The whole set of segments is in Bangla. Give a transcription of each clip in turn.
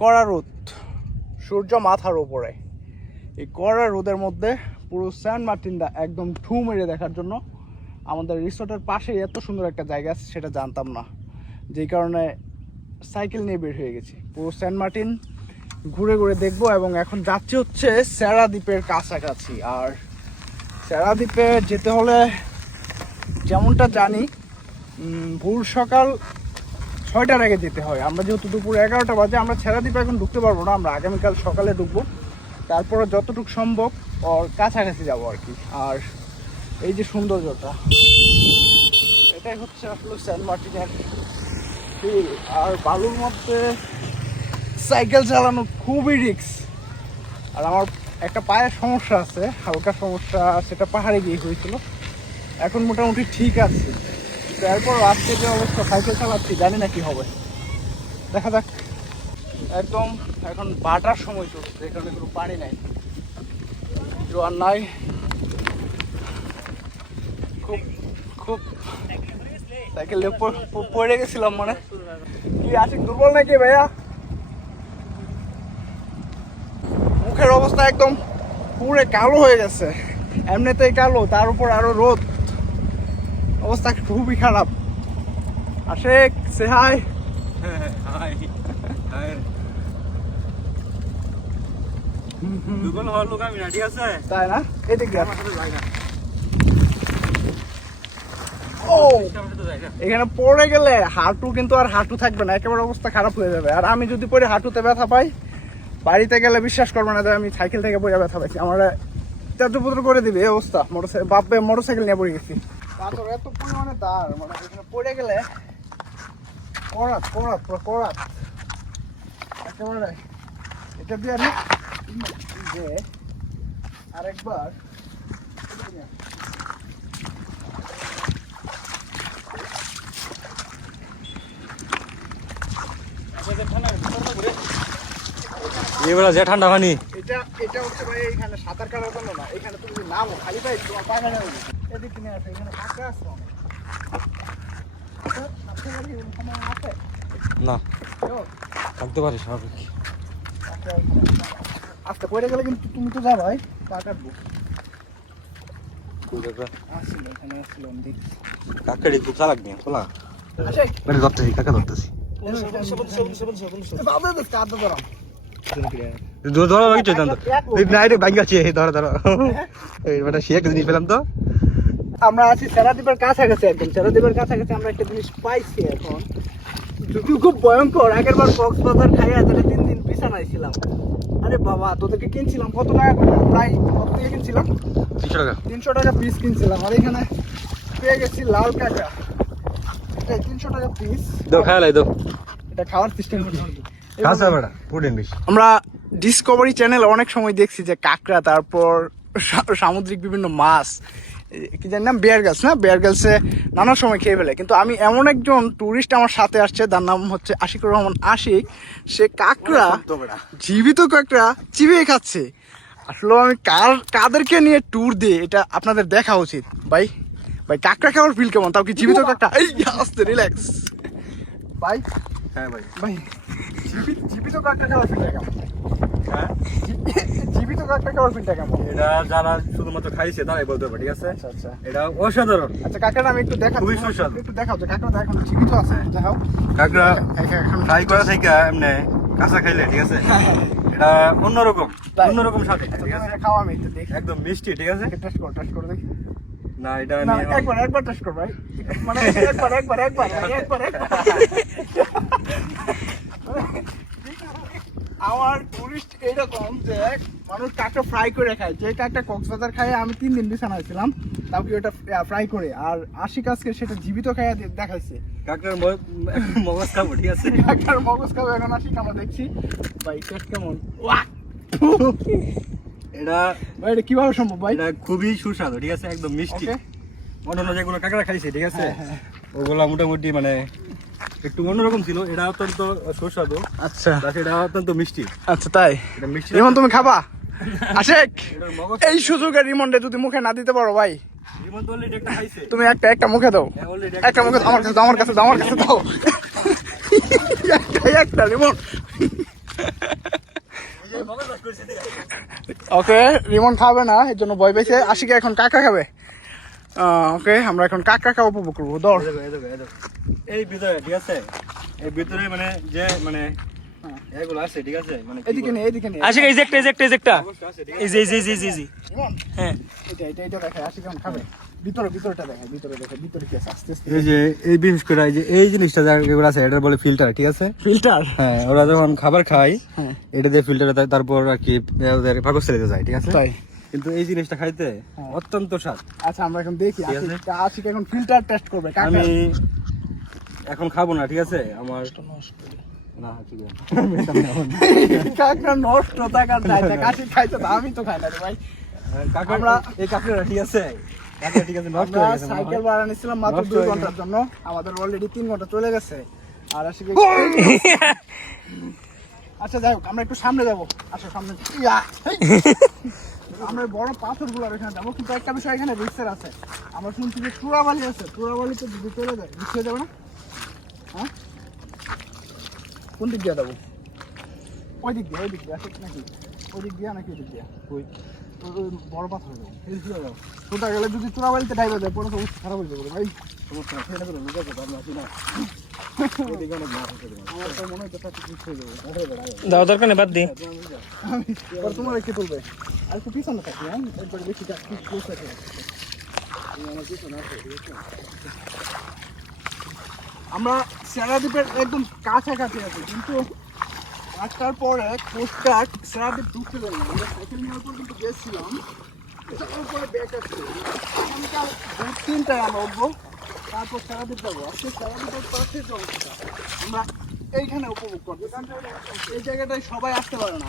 কড়া রোদ, সূর্য মাথার উপরে, এই কড়া রোদের মধ্যে পুরো সেন্ট মার্টিনটা একদম ঠু মেরে দেখার জন্য আমাদের রিসোর্টের পাশেই এত সুন্দর একটা জায়গা আছে সেটা জানতাম না, যেই কারণে সাইকেল নিয়ে বের হয়ে গেছি। পুরো সেন্ট মার্টিন ঘুরে ঘুরে দেখবো এবং এখন যাচ্ছি হচ্ছে সেরা দ্বীপের কাছাকাছি। আর সেরা দ্বীপে যেতে হলে যেমনটা জানি ভোর সকাল 6টার আগে যেতে হয়। আমরা যেহেতু দুপুর 11টা বাজে, আমরা সেরা দ্বীপে এখন ঢুকতে পারবো না, আমরা আগামীকাল সকালে ঢুকবো। তারপরে যতটুকু সম্ভব ওর কাছাকাছি যাবো আর কি। আর এই যে সৌন্দর্যটা, এটাই হচ্ছে আসলে সেন্ট মার্টিনের ফিল। আর বালুর মধ্যে সাইকেল চালানো খুবই রিস্ক। আর আমার একটা পায়ের সমস্যা আছে, হালকা সমস্যা, সেটা পাহাড়ে গিয়ে হয়েছিল। এখন মোটামুটি ঠিক আছে, তারপর আজকে যে অবস্থা সাইকেল চালাচ্ছি জানি না কি হবে, দেখা যাক। একদম এখন বাটার সময় চলছে, এখানে কোনো পানি নাই, জোয়ার নাই, খুব খুব সাইকেল পড়ে গেছিলাম। মানে কি আশিক দুর্বল নাকি ভাইয়া? মুখের অবস্থা একদম পুরো কালো হয়ে গেছে, এমনিতেই কালো, তার উপর আরো রোদ, অবস্থা খুবই খারাপ। আশিক সে হাই। দুর্বল হওয়ার লোক আমি না, ঠিক আছে? তাই না? এদিকে আমার সাথে যাই না। ও এখানে পড়ে গেলে হাঁটু কিন্তু আর হাঁটু থাকবে না, একেবারে অবস্থা খারাপ হয়ে যাবে। আর আমি যদি পরে হাঁটুতে ব্যথা পাই, বাড়িতে গেলে বিশ্বাস করবো না যে আমি সাইকেল থেকে পড়ে ব্যথা পাইছি। আমার চাদ্রপুত্র করে দিবে এই অবস্থা। বাপে মোটরসাইকেল নিয়ে পড়ে গেছি, পাথর এত পরিমাণে দাঁড়, মানে এখানে পড়ে গেলে করাত করাত পুরো করাত একেবারে। এটা দিয়ে আমি যে আরেকবার এবার যে ঠান্ডা পানি, এটা এটা হচ্ছে ভাই এখানে সাঁতার কাটার জন্য না, এখানে তুমি নামো খালি ভাই তোমার পা কাটা যাবে। এদিক কিনে আছে, এখানে কাঁকড়া আছে অনেক। আছে না থাকতে পারি স্বাভাবিক। আস্তে পড়ে গেলে কিন্তু তুমি তো যাবাই, পা কাটবো। আসছিল এখানে, আসছিল কাকড়ি খুব চালাক নিয়ে খোলা ধরতেছি, কাকা ধরতেছি। আমরা আছি সেরাদ্বীপের কাছাকাছি, একদম সেরাদ্বীপের কাছাকাছি। আমরা একটা জিনিস পাইছি এখন, যদিও খুব ভয়ঙ্কর। আগের বার কক্সবাজার খাইয়া তাহলে 3 দিন বিছানায় ছিলাম। আরে বাবা, তোদেরকে কিনছিলাম কত টাকা করে? প্রায় কত দিয়ে কিনছিলাম? 300 টাকা। 300 টাকা পিস কিনছিলাম। আর এখানে পেয়ে গেছি লাল কাঁকড়া, এটা 300 টাকা পিস। দাও খাইলাই দাও, এটা খাওয়ার সিস্টেম করি। কাঁচা বেড়া প্রোটিন বেশি। আমরা ডিসকভারি চ্যানেলে অনেক সময় দেখছি যে কাঁকড়া, তারপর সামুদ্রিক বিভিন্ন মাছ, কি জানি নাম, বেয়ার গার্লস না, বেয়ার গার্লসে নানা সময় খেয়ে ফেলে। কিন্তু আমি এমন একজন টুরিস্ট আমার সাথে আসছে, তার নাম হচ্ছে আশিকুর রহমান আশিক। সে কাঁকড়া, জীবিত কাঁকড়া চিবিয়ে খাচ্ছে। আসলে আমি কাদেরকে নিয়ে ট্যুর দিই এটা আপনাদের দেখা উচিত। ভাই ভাই কাঁকড়া খাওয়ার ফিল কেমন, তাও কি জীবিত কাঁকড়া? এই আস্তে রিল্যাক্স ভাই। হ্যাঁ ভাই, ভাই জীবিত কাঁকড়া খাওয়ার ফিলটা কেমন? হ্যাঁ জীবিত কাঁকড়া খাওয়ার ফিলটা কেমন? এটা যারা শুধুমাত্র খাইছে তারাই বলতে পারবে, ঠিক আছে? আচ্ছা আচ্ছা, এটা অসাধারণ। আচ্ছা কাঁকড়াটা আমি একটু দেখাচ্ছি, খুবই সুস্বাদু। একটু দেখাও যে কাঁকড়াটা এখন জীবিত আছে, দেখাও। কাঁকড়া এখন ফ্রাই করা থেকে এমনি কাঁচা খাইলে, ঠিক আছে, এটা অন্যরকম অন্যরকম স্বাদ, ঠিক আছে? খাওয়া আমি একটু দেখি, একদম মিষ্টি, ঠিক আছে? টেস্ট করে দেখি। না এটা না আমি একবার টেস্ট কর ভাই, মানে একবার আমার টুরিস্ট এইরকম যে মানুষ কাঁকড়া ফ্রাই করে খায়। যে কাঁকড়া কক্সবাজার খায় আমি 3 দিন বিছানায় ছিলাম, তাও কি ওটা ফ্রাই করে। আর আশিক আজকে সেটা জীবিত খাইয়া দেখাইছে। কাঁকড়ার মগজ খাবো, ঠিক আছে? কাঁকড়ার মগজ খাবো এখন আশিক, আমরা দেখছি ভাই টেস্ট কেমন। এটা ভাই এটা কিভাবে সম্ভব ভাই? এটা খুবই সুস্বাদু, ঠিক আছে, একদম মিষ্টি। ওকে, অন্যান্য যেগুলো কাঁকড়া খাইছে, ঠিক আছে, ওগুলা মোটামুটি মানে একটু অন্যরকম ছিল। এটা অত্যন্ত সুস্বাদু, আচ্ছা এটা অত্যন্ত মিষ্টি। আচ্ছা তাই এটা মিষ্টি। রিমন তুমি খাবা? আশিক এটার মগজ এই সুযোগে রিমনটা যদি মুখে না দিতে পারো ভাই, রিমন তো অলরেডি একটা খাইছে। তুমি একটা মুখে দাও, অলরেডি একটা মুখে দাও, আমার কাছে দাও, একটা রিমন। ওকে, রিমন খাবে না, এর জন্য ভয় পেয়েছে। আশিকে এখন কাকা খাবে। ওকে, আমরা এখন কাকা খাওয়া উপভোগ করবো। দর এই ভিতরে ঠিক আছে, এই ভিতরে মানে যে মানে এগুলো আছে ঠিক আছে, মানে এদিকে নে, এদিকে নে। আশিক এই যে একটা আছে ঠিক এই যে রিমন, হ্যাঁ এটা দেখে আশিক এখন খাবে। ভিতরটা দেখে, ভিতরে কি আছে আস্তে আস্তে। এই যে এই বিশেষ করে এই যে এই জিনিসটা যেগুলো আছে এটা বলে ফিল্টার ঠিক আছে। ফিল্টার। হ্যাঁ, ওরা যখন খাবার খায় হ্যাঁ। এটা দিয়ে ফিল্টারে তারপর আর কি ওদের পাকস্থলীতে যায় ঠিক আছে। তাই। কিন্তু এই জিনিসটা খাইতে অত্যন্ত স্বাদ। আচ্ছা, আমরা এখন দেখি ঠিক আছে। আশিক এখন ফিল্টার টেস্ট করবে। কাকা আমি এখন খাবো না ঠিক আছে, আমার না ঠিক আছে কাকা নষ্ট টাকার চাইতে কাশি খাইতে তো আমি তো খাই না রে ভাই। এই কাকড়া ঠিক আছে, কাকড়া ঠিক আছে নষ্ট আমরা হয়ে গেছে সাইকেল ভাড়া নিছিলাম মাত্র নষ্ট 2 হয়ে ঘন্টার জন্য, আমাদের অলরেডি 3 ঘন্টা চলে গেছে। আর আশিক আচ্ছা যাই হোক, আমরা একটু সামনে যাবো। আচ্ছা সামনে আমরা বড় পাথরগুলো এখানে যাবো, কিন্তু একটা বিষয় এখানে রিস্কের আছে। আমরা শুনছি যে চূড়াবালি আছে, চূড়াবালিতে যদি চলে যায় রিস্ক হয়ে যাবে না? হ্যাঁ, কোন দিক দিয়ে যাবো? ওই দিক দিয়ে আসে নাকি? ওই দিক দিয়ে নাকি ওই দিক দিয়ে? ওই বড় পাথর হয়ে যাবো, এই দিয়ে যাবো। সোজা গেলে যদি চূড়াবালিতে ডাইবে যায় পরে তো অবস্থা খারাপ হয়ে যাবে ভাই। সমস্যা আছে, এটা করে লুকাতে পারবো না, আসি না। আমার তো মনে হচ্ছে কিছু হয়ে যাবে। দাও দরকার নেই, বাদ দি। তোমার কি তুলবে? আর একটু পিছনে থাকি, হ্যাঁ, একবার বেশি ক্লোজ থাকে। আমরা সেরাদ্বীপের একদম কাছাকাছি আছি, কিন্তু একটার পরে কোস্টগার্ড সেরাদ্বীপ ঢুকতে দেবে না। আমরা সাইকেল নেওয়ার পর কিন্তু গেছিলাম, তারপরে ব্যাক আসছে। আগামীকাল 3টায় আমরা উঠবো, তারপর সেরাদ্বীপ যাবো। আজকে সেরাদ্বীপের পাশে যে অংশটা আমরা এইখানে উপভোগ করবো। এই জায়গাটায় সবাই আসতে পারে না।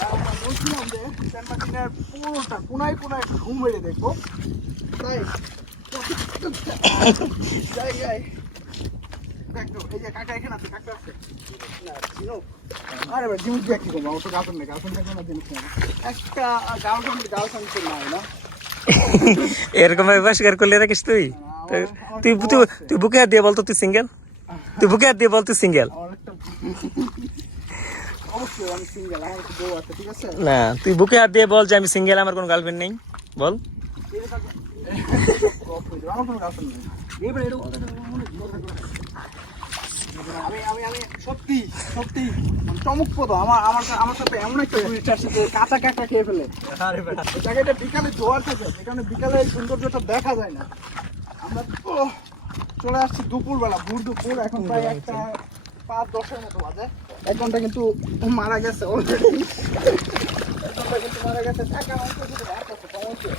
আর আমরা বলছিলাম যে সেন্ট মার্টিনের পুরোটা কোনায় ঘুম মেরে দেখবো, তাই জায়গায় দেখো এই যে কাকা এখানে আছে, কাকা আছে না চিনো? আরে ভাই জিনিস দিয়ে কি করবো? আমার তো গার্লফ্রেন্ড নেই, গার্লফ্রেন্ড থাকলে না জিনিস নেই। একটা গার্লফ্রেন্ড তো নাই না। এরকম ভাবে বাসগার করলে রাখিস তুই? তুই তুই বুকে হাত দিয়ে বলতো তুই সিঙ্গেল? তুই বুকে হাত দিয়ে বল তুই সিঙ্গেল? আমার একটা অবশ্যই আমি সিঙ্গেল, আমার একটা বউ আছে, ঠিক আছে? না, তুই বুকে হাত দিয়ে বল যে আমি সিঙ্গেল, আমার কোনো গার্লফ্রেন্ড নেই, বল। আমার কোনো গার্লফ্রেন্ড নেই। আমি সত্যি মানে চমকপ্রদ। আমার সাথে এমন একটা টুরিস্ট আসছে যে কাঁচা কাঁচা খেয়ে ফেলে। এই জায়গাটা বিকালে জোয়ার থাকে, যেখানে বিকালে এই সৌন্দর্যটা দেখা যায় না। আমরা তো চলে আসছি দুপুরবেলা, ভোর দুপুর, এখন প্রায় 1:05-10 মতো বাজে। 1 ঘন্টা কিন্তু মারা গেছে অলরেডি। 1 ঘন্টা কিন্তু মারা গেছে। টাকা অঙ্ক শুধু রাত আছে, পৌঁছে।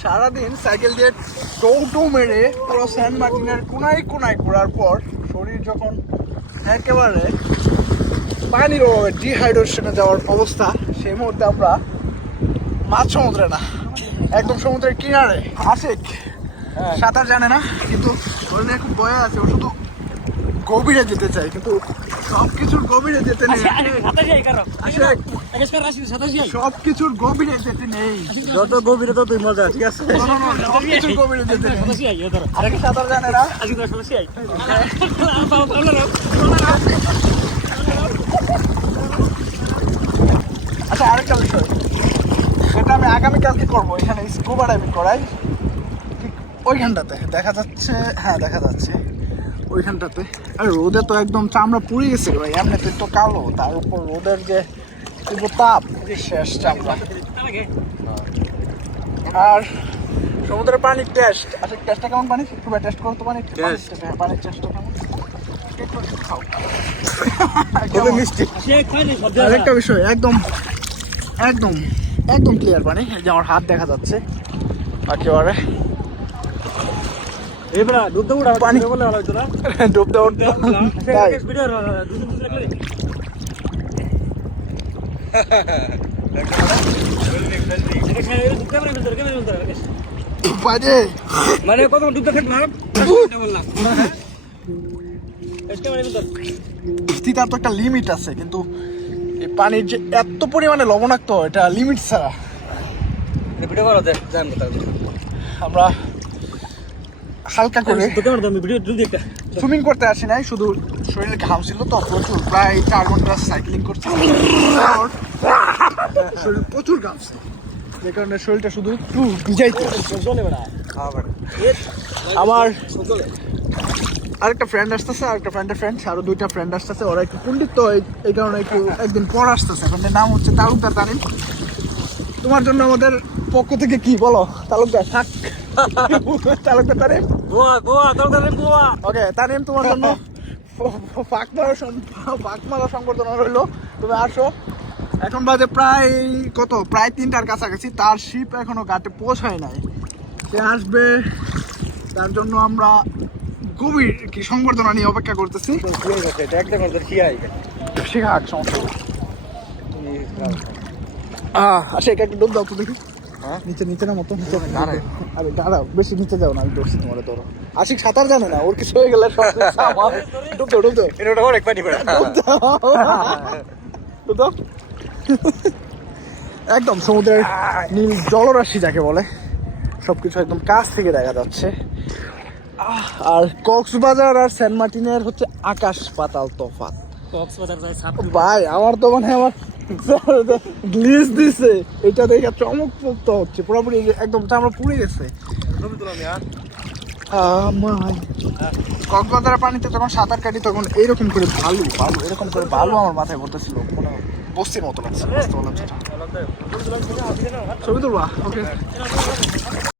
সারাদিন সাইকেল দিয়ে টৌ মেরে পুরো সেন্ট মার্টিনের কোনায় ঘোরার পর শরীর যখন একেবারে পানির অভাবে ডিহাইড্রেশনে যাওয়ার অবস্থা, সেই মুহূর্তে আমরা মাঝ সমুদ্রে না, একদম সমুদ্রের কিনারে। আশিক সাঁতার জানে না, কিন্তু ওর নিয়ে খুব ভয় আছে। ও শুধু গভীরে যেতে চাই, কিন্তু সবকিছুর গভীরে যেতে নেই। সবকিছুর গভীরে যেতে নেই, যত গভীরে ততই মজা ঠিক আছে। সবকিছুর গভীরে যেতে নেই। আগে সাঁতার জানে না। আচ্ছা, আরেকটা বিষয়, সেটা আমি আগামীকালকে করবো। এখানে স্কুবা ডাইভিং করাই, ঠিক ওইখানটাতে দেখা যাচ্ছে। হ্যাঁ, দেখা যাচ্ছে ওইখানটাতে। আর রোদে তো একদম চামড়া পুড়ে গেছে ভাই, এমনিতে তো কালো, তার উপর রোদের যে তীব্র তাপ, শেষ চামড়া। আর সমুদ্রের পানির টেস্ট, আচ্ছা টেস্টটা কেমন? পানি একটু টেস্ট করো তো, পানির টেস্টটা কেমন? খুবই মিষ্টি। আরেকটা বিষয়, একদম ক্লিয়ার পানি। এই যে আমার হাত দেখা যাচ্ছে একেবারে। এবারে ডুব দাও উড়া পানি বলে ভালো হতো না। ডুব দাও তাই। ভিডিও বাজে মানে কত ডুবতে থাকলাম বললাম তিতার তো একটা লিমিট আছে, কিন্তু এই পানির যে এত পরিমাণে লবণাক্ত এটা লিমিট ছাড়া। ভিডিও করো দেখ জান কথা আমরা হালকা করে ভিডিও জলদি একটা সুইমিং করতে আসি নাই, শুধু শরীরে ঘাম ছিল তো প্রচুর, প্রায় 4 ঘন্টা সাইক্লিং করছি, শরীর প্রচুর ঘামছে, যে কারণে শরীরটা শুধু একটু ভিজাইতে। আমার আরেকটা ফ্রেন্ড আসতেছে, আরেকটা ফ্রেন্ডের ফ্রেন্ড, আরো 2টা ফ্রেন্ড আসতেছে, ওরা একটু পণ্ডিত তো এই কারণে একটু একদিন পর আসতেছে। ফ্রেন্ডের নাম হচ্ছে তালুকদার তানিম। তোমার জন্য আমাদের পক্ষ থেকে কি বলো তালুকদার? থাক তালুকদার তানিম, ওকে তানিম, তোমার জন্য ফাঁক মারা সংবর্ধনা রইলো। তুমি আসো, এখন বাজে প্রায় কত, প্রায় 3টার কাছাকাছি, তার শিপ এখনো ঘাটে পৌঁছায় নাই, সে আসবে, তার জন্য আমরা গভীর কি সংবর্ধনা নিয়ে অপেক্ষা করতেছি। শিখাক সমস্যা আচ্ছা, এটা একটু ডোব দাও তো দেখি। নিচে নিচে না মতো নিচে, আরে দাঁড়াও, বেশি নিচে যাও না, আমি ধরছি তোমার ধরো। আশিক সাঁতার জানে না, ওর কিছু হয়ে গেলে সব ডুব দাও, ডুব দাও, এটা অনেক পানি পড়ে ডুব দাও। একদম সমুদ্রের নীল জলরাশি যাকে বলে, সবকিছু একদম কাছ থেকে দেখা যাচ্ছে। আর কক্সবাজার আর সেন্ট মার্টিনের হচ্ছে আকাশ পাতাল তফাৎ ভাই। আমার তো মানে আমার গ্লিজ দিছে, এটা দেখে চমকমুক্ত হচ্ছে পুরোপুরি, একদম চামড়া পুড়ে গেছে। কক্সবাজারের পানিতে যখন সাঁতার কাটি তখন এইরকম করে ভালু এরকম করে ভালু আমার মাথায় পড়তেছিল, কোনো বস্তির মতো লাগছে। ছবি তুলবা? ওকে।